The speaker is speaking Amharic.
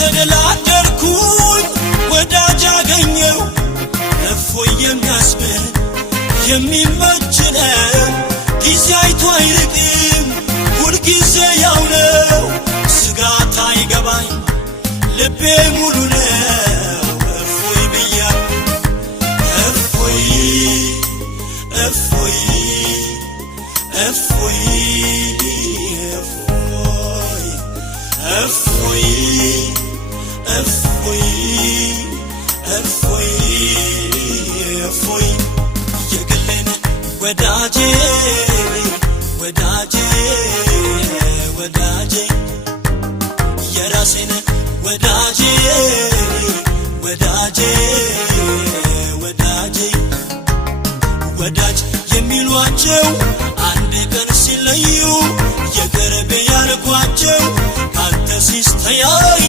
ተደላደልኩኝ ወዳጅ አገኘው እፎይ የሚያስብል የሚመች ነው ጊዜ አይቶ አይርቅም ሁልጊዜ ያው ነው ስጋት አይገባኝ ልቤ ሙሉ ነው እፎይ ብያለሁ እፎይ እፎይ እፎይ እፎይ እፎይ እፎይ እፎይ የግሌን ወዳጄ ወዳጄ ወዳጄ የራሴን ወዳጄ ወዳጄ ወዳጄ ወዳጅ የሚሏቸው አንድ ቀን ሲለዩ የቅርብ ያልኳቸው ካንተ ሲስተያዩ